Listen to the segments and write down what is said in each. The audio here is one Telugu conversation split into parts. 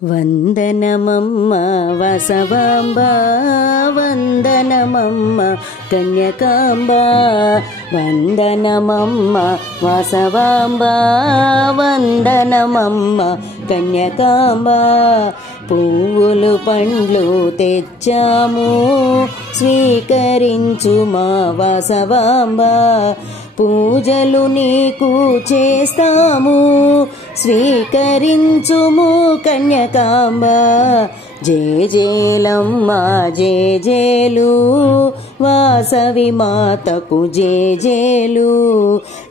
వందనమమ్మ వసవాంబ వందనమమ్మ కన్యకాంబ వందనమమ్మ వసవాంబ వందనమమ్మ కన్యకాంబ పువ్వులు పండ్లు తెచ్చాము స్వీకరించుమా వసవాంబ పూజలు నీకు చేస్తాము స్వీకరించుము కన్యకాంబ జేజేలమ్మ జేజేలు వాసవి మాతకు జేజేలు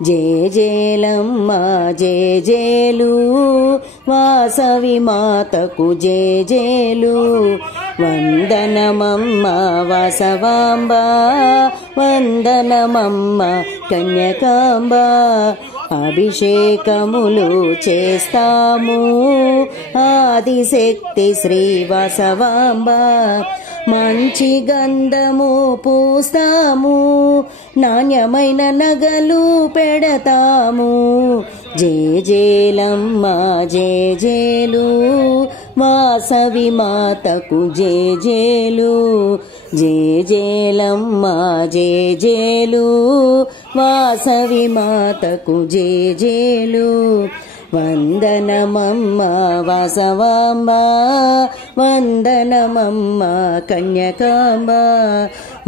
జేజేలమ్మ జేజేలు వాసవి మాతకు జేజేలు వందనమమ్మ వసవాంబ వందనమమ్మ కన్యకాంబ అభిషేకములు చేస్తాము ఆదిశక్తి శ్రీ వసవాంబ మంచి గంధము పూస్తాము నాణ్యమైన నగలు పెడతాము జేజేలమ్మ జేజేలు వాసవి మాతకు జేజేలు జేజేలమ్మ జేజేలు వాసవి మాతకు జేజేలు వందనమమ్మ వసవాంబ వందనమమ్మ కన్యకాంబ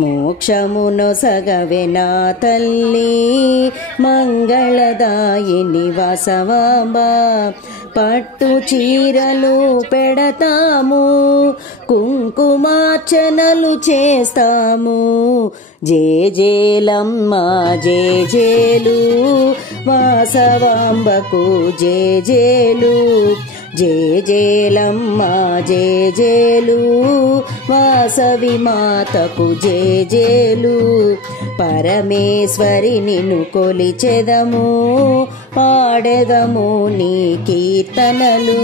మోక్షమునొసగవే నా తల్లి మంగళదాయిని వసవాంబ పట్టు చీరలు పెడతాము కుంకుమార్చనలు చేస్తాము జేజేలమ్మ జేజేలు వాసవాంబకు జేజేలు జేజేలమ్మ జేజేలు వాసవి మాతకు జేజేలు పరమేశ్వరి నిన్ను కొలిచెదము పాడెదము నీ కీర్తనలు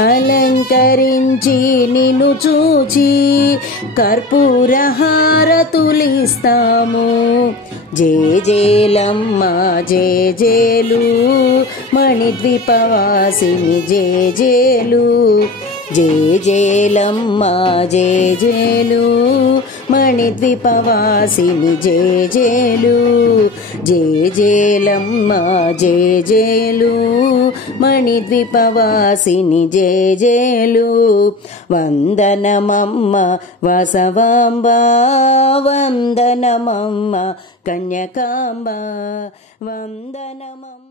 అలంకరించి నిన్ను చూచి కర్పూర హారతులిస్తాము జేజేలమ్మ జేజేలు మణిద్వీపవాసిని జేజేలు జేజేలమ్మ జేజేలు మణిద్వీపవాసిని జేజేలు జేజేలమ్మ జేజేలు మణిద్వీపవాసిని జేజేలు వందనమమ్మ వసవాంబ వందనమమ్మ కన్యకాంబ వందనమమ్మ